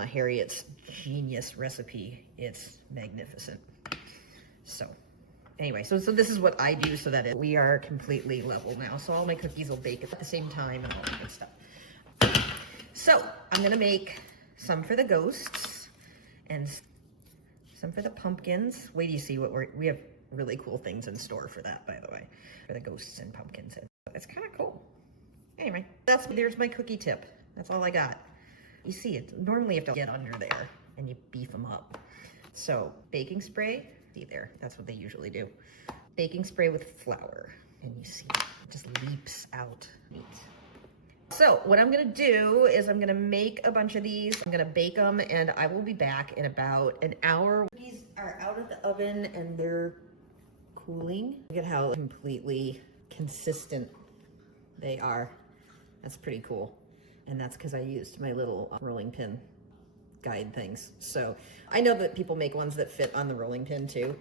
Grandma Harriet's genius recipe. It's magnificent. So anyway, so this is what I do so that we are completely level now. So all my cookies will bake at the same time and all that good stuff. So I'm gonna make some for the ghosts and some for the pumpkins. Wait till you see what we have really cool things in store for that, by the way, for the ghosts and pumpkins. It's kind of cool. Anyway, there's my cookie tip. That's all I got. You see it, normally you have to get under there and you beef them up. So baking spray, see there, that's what they usually do. Baking spray with flour, and you see it just leaps out. Neat. So what I'm gonna do is I'm gonna make a bunch of these. I'm gonna bake them, and I will be back in about an hour. These are out of the oven and they're cooling. Look at how completely consistent they are. That's pretty cool. And that's because I used my little rolling pin guide things. So I know that people make ones that fit on the rolling pin too.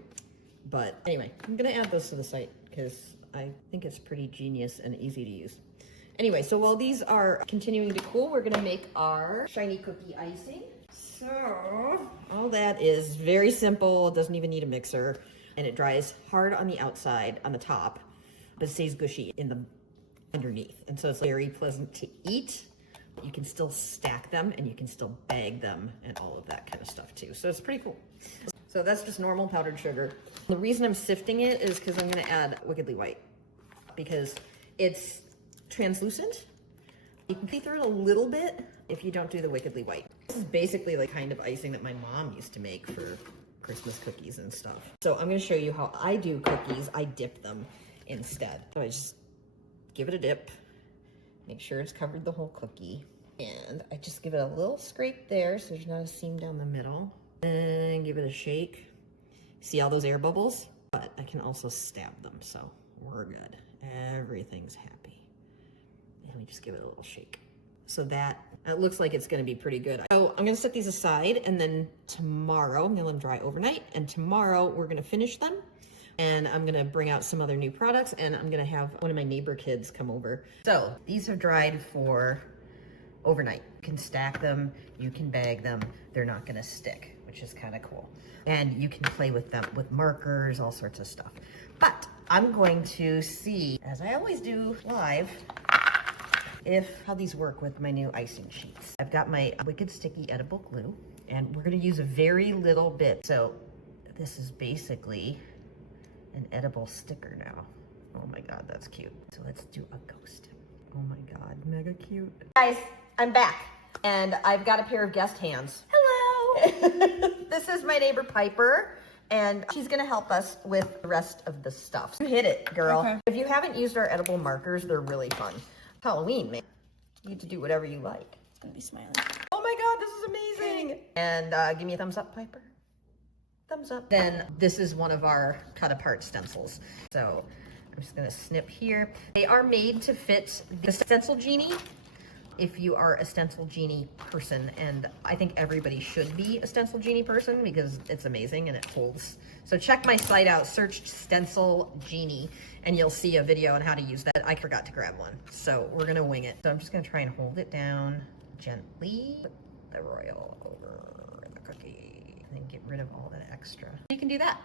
But anyway, I'm gonna add those to the site because I think it's pretty genius and easy to use. Anyway, so while these are continuing to cool, we're gonna make our shiny cookie icing. So all that is very simple, doesn't even need a mixer, and it dries hard on the outside, on the top, but it stays gushy in the underneath. And so it's very pleasant to eat. You can still stack them and you can still bag them and all of that kind of stuff too. So it's pretty cool. So that's just normal powdered sugar. The reason I'm sifting it is because I'm gonna add Wickedly White because it's translucent. You can see through it a little bit if you don't do the Wickedly White. This is basically the kind of icing that my mom used to make for Christmas cookies and stuff. So I'm gonna show you how I do cookies. I dip them instead. So I just give it a dip, make sure it's covered the whole cookie, and I just give it a little scrape there so there's not a seam down the middle, and give it a shake. See all those air bubbles? But I can also stab them, so we're good. Everything's happy. And we just give it a little shake. So that it looks like it's gonna be pretty good. So I'm gonna set these aside, and then tomorrow, I'm gonna let them dry overnight, and tomorrow we're gonna finish them. And I'm gonna bring out some other new products, and I'm gonna have one of my neighbor kids come over. So these are dried for overnight. You can stack them, you can bag them, they're not gonna stick, which is kind of cool. And you can play with them with markers, all sorts of stuff. But I'm going to see, as I always do live, how these work with my new icing sheets. I've got my Wicked Sticky Edible Glue, and we're gonna use a very little bit. So this is basically an edible sticker now. Oh my God, that's cute. So let's do a ghost. Oh my God, mega cute. Guys, I'm back, and I've got a pair of guest hands. Hello. This is my neighbor Piper, and she's gonna help us with the rest of the stuff. So hit it, girl. Okay. If you haven't used our edible markers, they're really fun. Halloween, man. You get to do whatever you like. It's gonna be smiling. Oh my God, this is amazing. And give me a thumbs up, Piper. Thumbs up. Then this is one of our cut apart stencils. So I'm just gonna snip here. They are made to fit the stencil genie if you are a stencil genie person. And I think everybody should be a stencil genie person because it's amazing and it holds. So check my site out, search stencil genie, and you'll see a video on how to use that. I forgot to grab one. So we're gonna wing it. So I'm just gonna try and hold it down gently. Put the royal over the cookie. And get rid of all that extra. You can do that.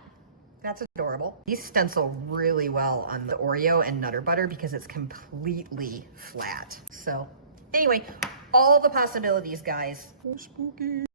That's adorable. These stencil really well on the Oreo and Nutter Butter because it's completely flat. So anyway, all the possibilities, guys. Oh, spooky.